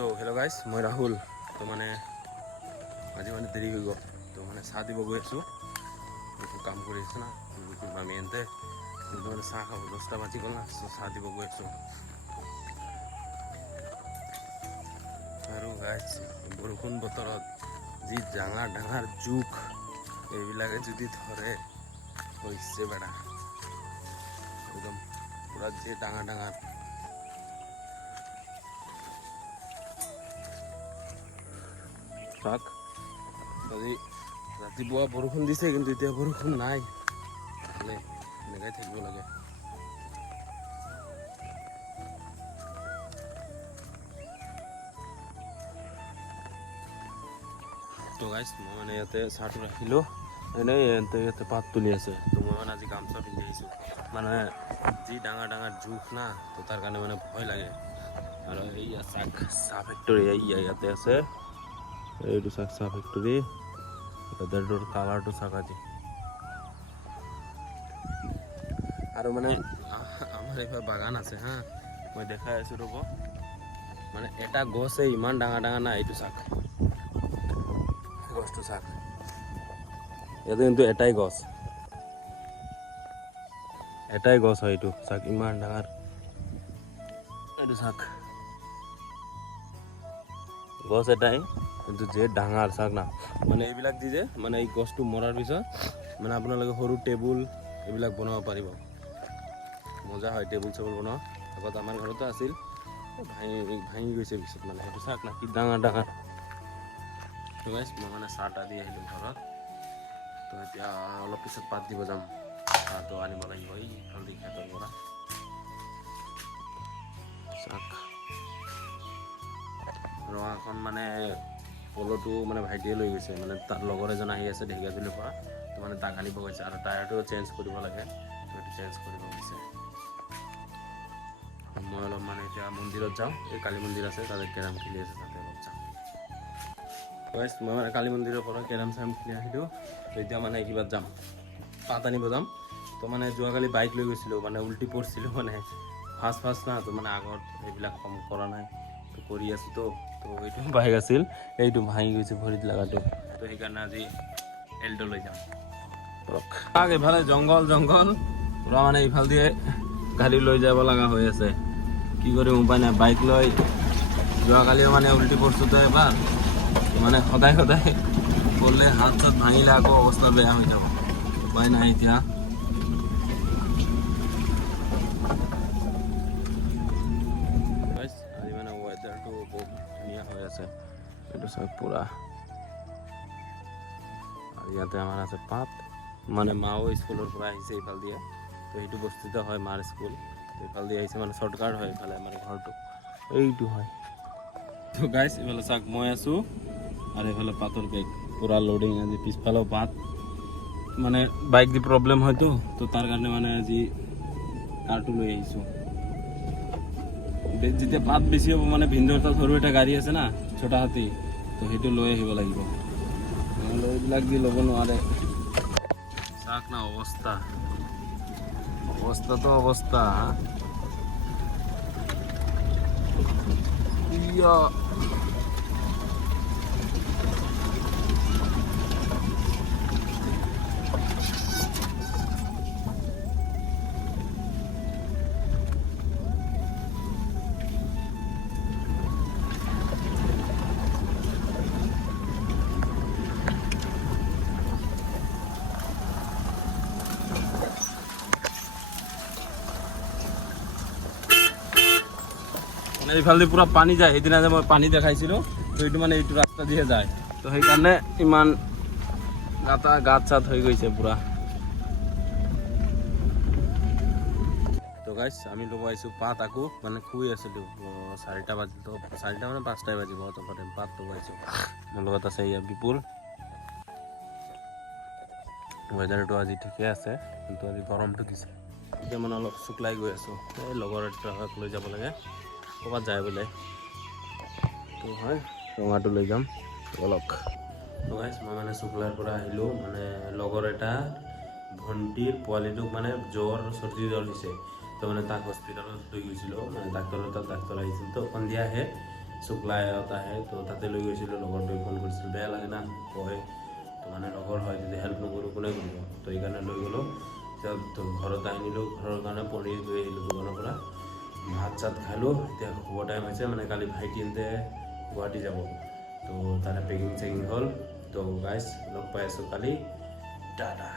তো hello' guys, মই ৰাহুল। তো মানে আজি মানে দেৰি হৈ গ'ল, তো মানে চাহ দিব গৈ আছোঁ। কাম কৰি আছোঁ না আমি এনতে, কিন্তু মানে চাহ খাব 10টা বাজি গ'ল না, চাহ দিব গৈ আছোঁ। আৰু গাইজ বৰষুণ বতৰত যি ডাঙৰ ডাঙৰ জোক এইবিলাকে যদি ধৰে হৈছে বেটা, একদম পুৰা যে ডাঙৰ ডাঙৰ শাক। আজি ৰাতিপুৱা বৰষুণ দিছে, কিন্তু এতিয়া বৰষুণ নাই, এনেকাই থাকিব লাগে। তো গাইজ মই মানে ইয়াতে চাহটো ৰাখিলোঁ, এনেই ইয়াতে পাত তুলি আছে। তো মই মানে আজি গামোচা পিন্ধি আহিছোঁ, মানে যি ডাঙৰ ডাঙৰ জোক না, তো তাৰ কাৰণে মানে ভয় লাগে। আৰু এইয়া চাহ ফেক্টৰী ইয়াতে আছে, এইটো চাহ ফেক্টৰী, ইয়াতে কালাৰটো চাক আজি। আৰু মানে আমাৰ এইফালে বাগান আছে হা, মই দেখাই আছোঁ ৰ'ব। মানে এটা গছে ইমান ডাঙৰ ডাঙৰ না, এইটো চাক গছটো চাক, ইয়াতে কিন্তু এটাই গছ হয়, এইটো চাক ইমান ডাঙৰ, এইটো চাক গছ এটাই, কিন্তু যে ডাঙৰ চাক না। মানে এইবিলাক দি যে মানে এই গছটো মৰাৰ পিছত মানে আপোনালোকে সৰু টেবুল এইবিলাক বনাব পাৰিব, মজা হয় টেবুল চেবুল বনোৱা। আগত আমাৰ ঘৰতো আছিল, ভাঙি গৈছে পিছত, মানে সেইটো চাক না কি ডাঙৰ ডাঙৰ। তো গাইজ মই মানে চাহটা দি আহিলোঁ ঘৰত, তো এতিয়া অলপ পিছত পাত দিব যাম, চাহটো আনিব লাগিব এই হালধি খেতৰ পৰা। চাক ৰঙাখন মানে পলটো মানে ভাইটিয়ে লৈ গৈছে, মানে তাৰ লগৰ এজন আহি আছে ঢেকীয়াজুলিৰ পৰা, তো মানে তাক আনিব গৈছে। আৰু টায়াৰটো চেঞ্জ কৰিব লাগে, সেইটো চেঞ্জ কৰিব গৈছে। মই অলপ মানে এতিয়া মন্দিৰত যাওঁ, এই কালী মন্দিৰ আছে, তাতে কেৰম খেলি আছে, তাতে অলপ যাওঁ। মই মানে কালী মন্দিৰৰ পৰা কেৰম চেৰম খেলি আহিলোঁ, তো এতিয়া মানে কিবা যাম, পাত আনিব যাম। তো মানে যোৱাকালি বাইক লৈ গৈছিলোঁ, মানে উল্টি পৰিছিলোঁ, মানে ফাৰ্ষ্ট না, তো মানে আগত সেইবিলাক কাম কৰা নাই, তো কৰি আছোঁ। তো এইটো বাইক আছিল, এইটো ভাঙি গৈছে ভৰিত লগাটো, তো সেইকাৰণে আজি এল্টো লৈ যাম। এইফালে জংঘল পুৰা, মানে ইফাল দিয়ে গাড়ী লৈ যাব লগা হৈ আছে, কি কৰিম উপায় নাই। বাইক লৈ যোৱাকালিও মানে উল্টি পৰিছোঁ, তো এবাৰ মানে সদায় গ'লে হাত চাত ভাঙিলে আকৌ অৱস্থা বেয়া হৈ যাব, উপায় নাই এতিয়া। আজি মানে ৱেডাৰটো বহুত ধুনীয়া হৈ আছে, এইটো চাওক পুৰা। আৰু ইয়াতে আমাৰ আছে পাত, মানে মাও স্কুলৰ পৰা আহিছে এইফাল দিয়ে, তো সেইটো বস্তুতে হয় মাৰ স্কুল, তো এইফাল দিয়ে আহিছে, মানে শ্বৰ্টকাট হয় এইফালে আমাৰ ঘৰটো, এইটো হয়। তো গাইজ এইফালে চাওক মই আছোঁ, আৰু এইফালে পাতৰ বেগ পুৰা লোডিং। আজি পিছফালেও পাত, মানে বাইক দি প্ৰব্লেম হয়তো, তো তাৰ কাৰণে মানে আজি কাৰটো লৈ আহিছোঁ। যেতিয়া পাত বেছি হ'ব, মানে ভিন্দৰ তাত সৰু এটা গাড়ী আছে না, ছোটা হাতী, তো সেইটো লৈ আহিব লাগিব, নহ'লে এইবিলাক দি ল'ব নোৱাৰে। চাওক না অৱস্থাটো অৱস্থা। এইফালে পুৰা পানী যায়, সেইদিনা যে মই পানী দেখাইছিলোঁ, তো এইটো মানে এইটো ৰাস্তা দিয়ে যায়, তো সেইকাৰণে ইমান গাঁত চাত হৈ গৈছে পুৰা। তো গাইজ আমি ল'ব আহিছোঁ পাত, আকৌ মানে শুই আছিলোঁ, 4টা বাজিল, তো 4টা মানে 5টাই বাজিব, তো পাত ল'ব আহিছোঁ। মোৰ লগত আছে ইয়াৰ বিপুল। ৱেডাৰটো আজি ঠিকে আছে, কিন্তু আজি গৰমটো দিছে। এতিয়া মানে অলপ শুকলাই গৈ আছোঁ, এই লগৰ এটাক লৈ যাব লাগে, ক'ৰবাত যায় বোলে, তো হয় ৰঙাটো লৈ যাম অলপ। তো গাইজ মই মানে শুকলাৰ পৰা আহিলোঁ, মানে লগৰ এটা ভণ্টিৰ পোৱালিটোক মানে চৰ্দি জ্বৰ হৈছে, তো মানে তাক হস্পিটেলত লৈ গৈছিলোঁ, মানে ডাক্তৰ আহিছিল, তো সন্ধিয়াহে শুক্লায়ত আহে তো তাতে লৈ গৈছিলোঁ লগৰটোৱে ফোন কৰিছিল বেয়া লাগে না কয় তো মানে লগৰ হয় যদি হেল্প নকৰোঁ কোনে কৰিব তো সেইকাৰণে লৈ গ'লোঁ তো ঘৰত আনিলোঁ ঘৰৰ কাৰণে পনীৰ লৈ আহিলোঁ দোকানৰ পৰা ভাত চাত খালোঁ এতিয়া শুব টাইম হৈছে মানে কালি ভাইটিহঁতে গুৱাহাটী যাব তো তাতে পেকিং চেকিং হ'ল তো গাইজ লগ পাই আছোঁ কালি টাটা